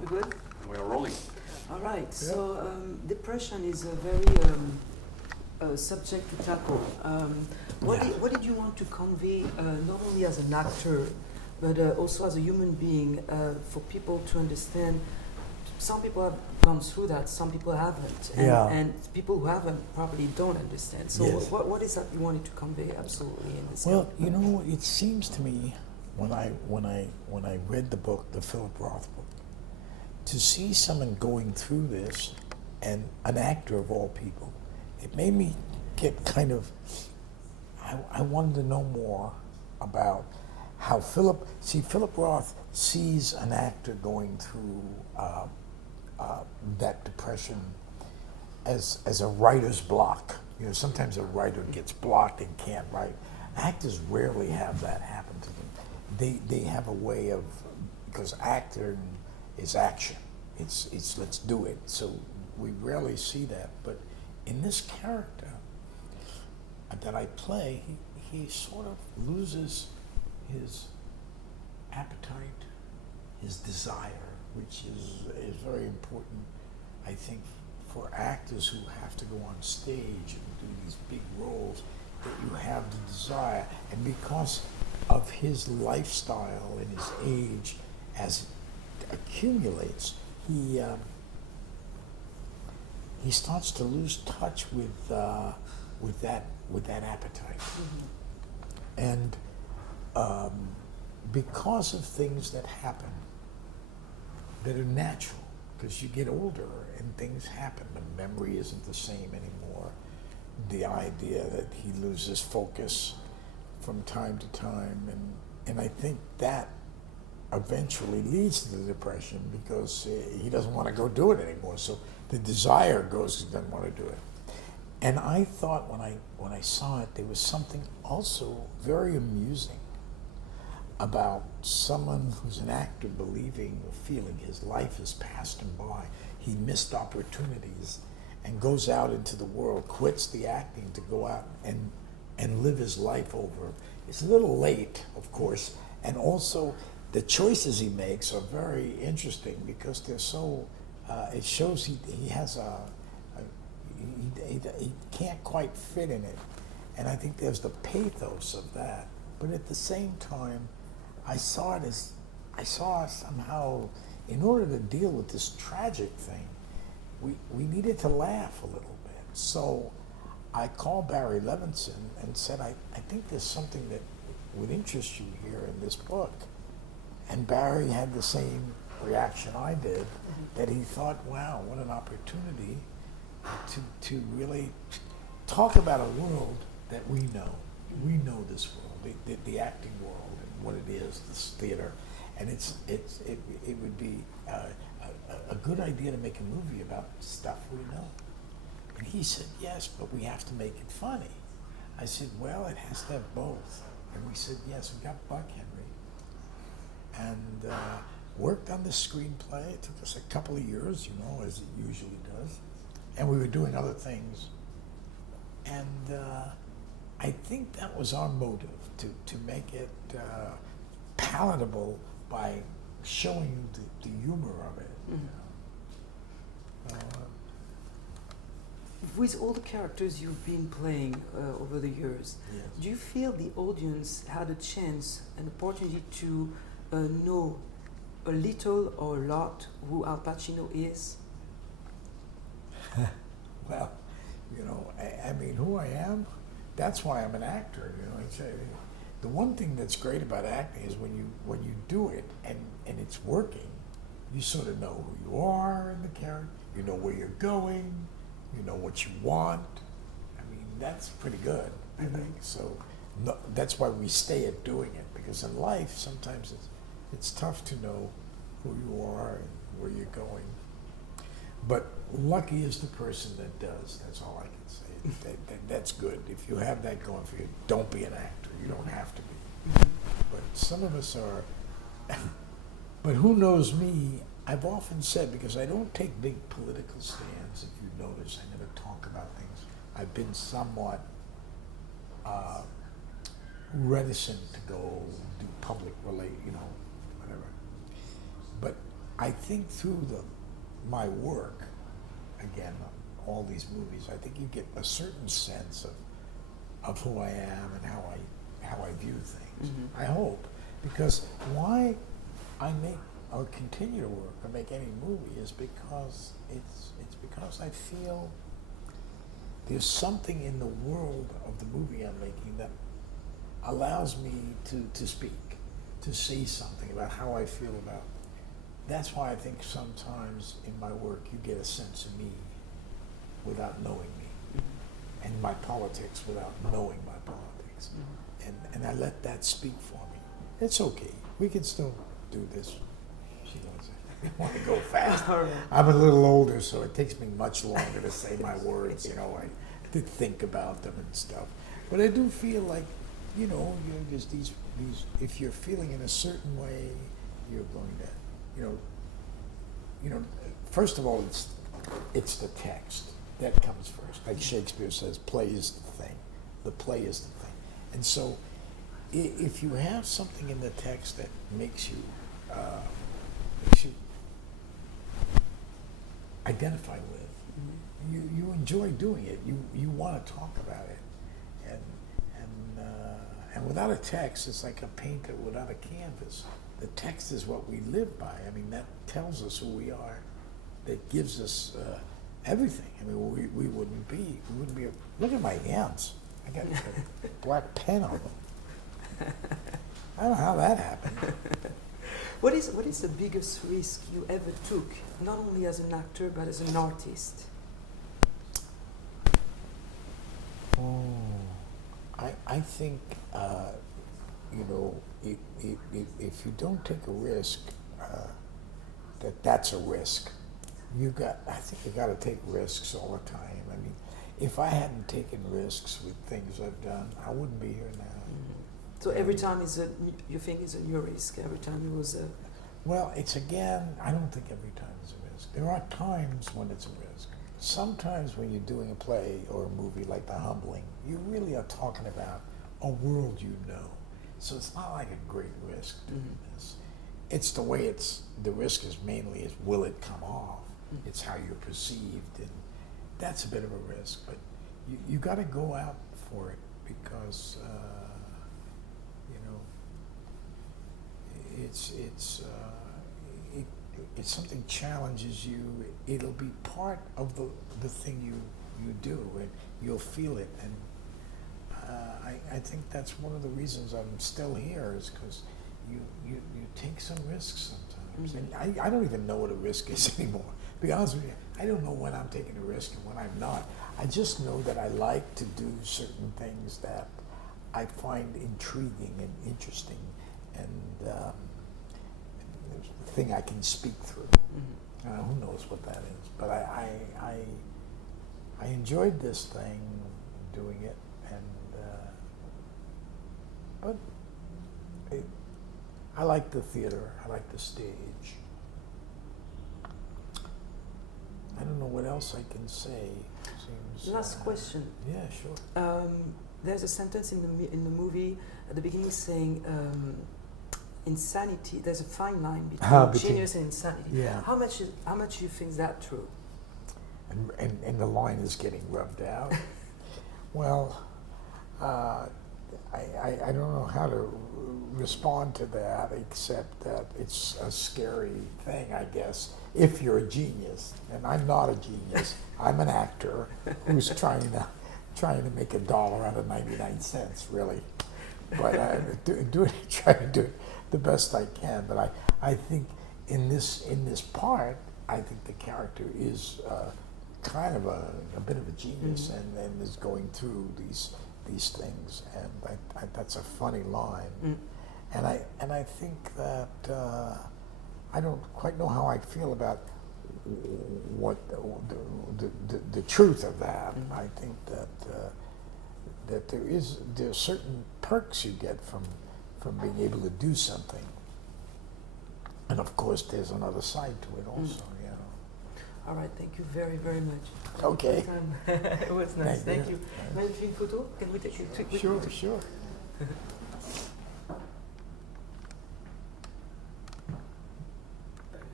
We good? We are rolling. All right. Yep. So depression is a very subject to tackle. What did you want to convey, not only as an actor, but also as a human being, for people to understand? Some people have gone through that, some people haven't, and people who haven't probably don't understand. So Yes. what is that you wanted to convey absolutely in this? Well, you know, it seems to me when I read the book, the Philip Roth book, to see someone going through this, and an actor of all people, it made me get kind of. I wanted to know more about how Philip Roth sees an actor going through that depression as a writer's block. You know, sometimes a writer gets blocked and can't write. Actors rarely have that happen to them. They have a way of, because acting is action. It's let's do it. So we rarely see that. But in this character that I play, he sort of loses his appetite, his desire, which is very important, I think, for actors who have to go on stage and do these big roles, that you have the desire. And because of his lifestyle and his age, as it accumulates, he starts to lose touch with that appetite. Mm-hmm. And because of things that happen that are natural, because you get older and things happen, the memory isn't the same anymore. The idea that he loses focus from time to time, and I think that eventually leads to the depression, because he doesn't want to go do it anymore. So the desire goes, he doesn't want to do it. And I thought when I saw it, there was something also very amusing about someone who's an actor believing or feeling his life has passed him by. He missed opportunities and goes out into the world, quits the acting to go out and live his life over. It's a little late, of course, and also the choices he makes are very interesting, because they're so, it shows he has he can't quite fit in it. And I think there's the pathos of that. But at the same time, I saw somehow, in order to deal with this tragic thing, we needed to laugh a little bit. So I called Barry Levinson and said, I think there's something that would interest you here in this book. And Barry had the same reaction I did, that he thought, wow, what an opportunity to really talk about a world that we know. We know this world, the acting world, and what it is, this theater. And it would be a good idea to make a movie about stuff we know. And he said, yes, but we have to make it funny. I said, well, it has to have both. And we said, yes, we got Buck Henry. And worked on the screenplay. It took us a couple of years, you know, as it usually does. And we were doing other things. And I think that was our motive, to make it palatable by showing you the humor of it. Mm-hmm. With all the characters you've been playing over the years, yes. Do you feel the audience had a chance, an opportunity to know a little or a lot who Al Pacino is? Well, you know, I mean, who I am, that's why I'm an actor. You know, the one thing that's great about acting is when you do it and it's working, you sort of know who you are in the character. You know where you're going. You know what you want. I mean, that's pretty good, I think. So that's why we stay at doing it, because in life sometimes it's tough to know who you are and where you're going. But lucky is the person that does. That's all I can say. That's good. If you have that going for you, don't be an actor. You don't have to be. But some of us are. But who knows me? I've often said, because I don't take big political stands, if you notice, I never talk about things. I've been somewhat reticent to go do public whatever. But I I think through my work, again, all these movies, I think you get a certain sense of who I am and how I view things. Mm-hmm. I hope, because why I make or continue to work or make any movie is because it's because I feel there's something in the world of the movie I'm making that allows me to speak, to say something about how I feel about. That's why I think sometimes in my work you get a sense of me without knowing me, and my politics without knowing my politics. And I let that speak for me. It's okay. We can still do this. She wants it. I want to go fast. I'm a little older, so it takes me much longer to say my words, to think about them and stuff. But I do feel like, just these, if you're feeling in a certain way, you're going to, first of all, it's the text that comes first. Like Shakespeare says, play is the thing. The play is the thing. And so if you have something in the text that makes you identify with, you enjoy doing it. You want to talk about it, and without a text, it's like a painter without a canvas. The text is what we live by. I mean, that tells us who we are. That gives us everything. I mean, we wouldn't be. Look at my hands. I got a black pen on them. I don't know how that happened. What is the biggest risk you ever took, not only as an actor but as an artist? I think if you don't take a risk, that's a risk. I think you got to take risks all the time. I mean, if I hadn't taken risks with things I've done, I wouldn't be here now. So every time you think is a new risk. Every time it was a. Well, I don't think every time is a risk. There are times when it's a risk. Sometimes when you're doing a play or a movie like The Humbling, you really are talking about a world you know. So it's not like a great risk doing this. It's the way the risk is mainly is will it come off? It's how you're perceived, and that's a bit of a risk. But you got to go out for it because it's something challenges you. It'll be part of the thing you do, and you'll feel it. And I think that's one of the reasons I'm still here is because you take some risks sometimes. And I don't even know what a risk is anymore. To be honest with you, I don't know when I'm taking a risk and when I'm not. I just know that I like to do certain things that I find intriguing and interesting, and the thing I can speak through. Who knows what that is? But I enjoyed this thing, doing it, and I like the theater. I like the stage. I don't know what else I can say. Last question. Yeah, sure. There's a sentence in the movie at the beginning saying insanity. There's a fine line between genius and insanity. Yeah. How much do you think that true? And the line is getting rubbed out. Well, I don't know how to respond to that except that it's a scary thing, I guess, if you're a genius. And I'm not a genius. I'm an actor who's trying to make $1 out of 99 cents, really. But try to do it the best I can. But I think in this part, I think the character is kind of a bit of a genius, and is going through these things, and that's a funny line. And I think that I don't quite know how I feel about what the truth of that. I think that there's certain perks you get from being able to do something, and of course there's another side to it also. All right, thank you very, very much. Okay. It was nice. Thank you. Magnifique photo. Can we take a quick? Sure.